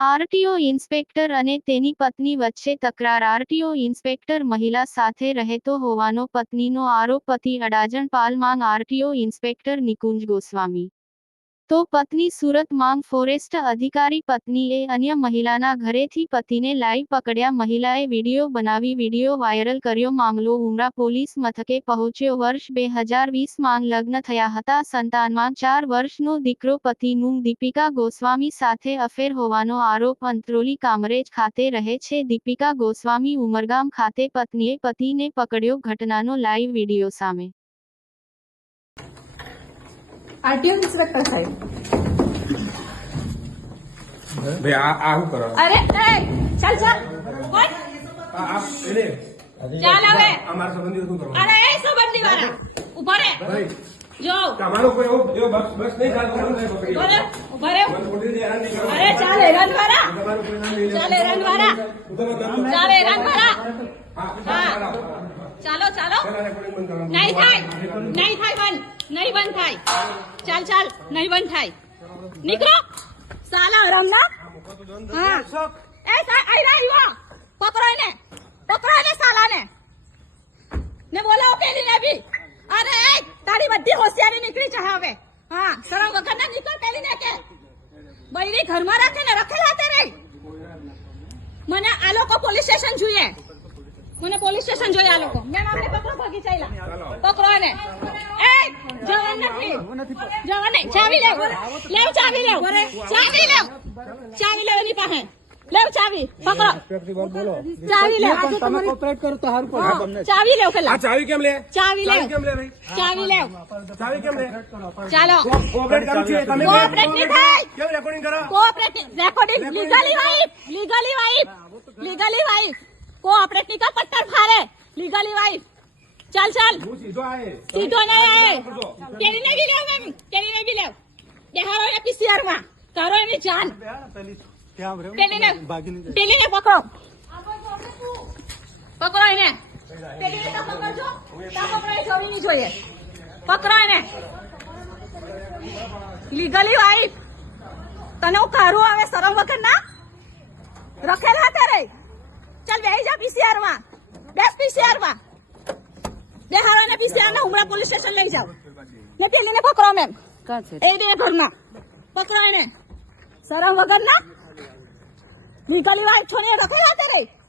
RTO inspector અને તેની પત્ની વચ્ચે તકરાર. આરટીઓ ઇન્સ્પેક્ટર મહિલા સાથે રહેતો હોવાનો પત્નીનો આરોપ પતિ અડાજણ પાલ માંગ આરટીઓ ઇન્સ્પેક્ટર નિકુંજ ગોસ્વામી. તો પત્ની સુરત માંગ ફોરેસ્ટ અધિકારી પત્નીએ અન્ય મહિલાના ઘરેથી પતિને લાઈવ પકડ્યા. મહિલાએ વીડિયો બનાવી, વીડિયો વાયરલ કર્યો. મામલો ઉમરા પોલીસ મથકે પહોંચ્યો. વર્ષ બે હજાર વીસમાં લગ્ન થયા હતા. સંતાનમાં ચાર વર્ષનો દીકરો પતિનું દીપિકા ગોસ્વામી સાથે અફેર હોવાનો આરોપ અંત્રોલી કામરેજ ખાતે રહે છે. દીપિકા ગોસ્વામી ઉમરગામ ખાતે પત્નીએ પતિને પકડ્યો. ઘટનાનો લાઈવ વીડિયો સામે આરટીઓ ઇન્સ્પેક્ટર સાહેબ. બે આ આ શું કરો? અરે એ ચાલ ચાલ. કોણ આ આ એને? ચાલ હવે. અમાર સંબંધી શું કરો અરે એ સંબંધી વાળા. ઊભો રે. ભાઈ જો. તમારો કોઈ એવું જો બસ બસ નહીં નહીં પકડી. ઊભા રે. અરે ચાલ હેરાન વાળા. તમારું કોઈ નામ નહીં ચાલ હેરાન વાળા. ચાલ હેરાન વાળા. હા. ચાલો ચાલો ચાલો. ચાલો નહીં થાય. નહીં થાય બંધ. નહીં બંધ થાય. ચાલ ચાલ નહીં બંધ થાય. નીકળો. સાલા હરામના હા. એ સા આઈ રહ્યા પકડો એને પકડો એને સાલાને. ને બોલાવો પેલીને બી અરે એ તારી બધી હોશિયારી નીકળી છે હવે. હા શરમ વગર ના નીકળ પેલીને કે. બૈરી ઘરમાં રાખે ને રખેલા તે રે મને આ લોકો પોલીસ સ્ટેશન જોઈએ. મને પોલીસ સ્ટેશન જોઈએ આ લોકો. મેં આપણે પકડો ભાગી ચાલ્યા. પકડો જવાન નથી જવાન નહીં ચાવી લેવ લેવ ચાવી લેવ ચાવી લેવ ચાવી લેવ એની પાસે લેવ ચાવી પકડો ચાવી લેવ તમે કોપરેટ કરો તો સારું પડે હા, ચાવી લેવ આ પેલા ચાવી કેમ લે ચાવી લેવ કેમ લે ભાઈ ચાવી લેવ ચાવી કેમ લે ચાલો કોઓપરેટ કરું છું તમે કોઓપરેટ નહીં થાય કેમ રેકોર્ડિંગ કરો cooperate recording legally wife legally wife legally wife cooperate નહીં કા પટ્ટર ફારે લીગલી વાઇફ ચાલ ચાલ. હું સીધો આયે. સીધો કેરીને બી લેવ મેમ કેરીને બી લેવ. દેહારો ને પીસીઆરમાં કરો એની જાન પેલીને પેલીને પકડો. પકડો એને. પેલીને તો પકડજો. તો પકડો છોડી નહીં જોઈએ. પકડો એને. લીગલી વાઇફ તને હું કારું આવે શરમ વગર ના? રખેલા ત્યારે ચાલ બેહી જા પીસીઆરમાં બેસ પીસીઆરમાં બેહારો ને ઉમરા પોલીસ સ્ટેશન લઈ જાઓ. ને પેલીને પકડો મેમ એ બે ઘરમાં. પકડો એને. શરમ વગર ના લીગલી વાઇફ છોને રખેલા ત્યારે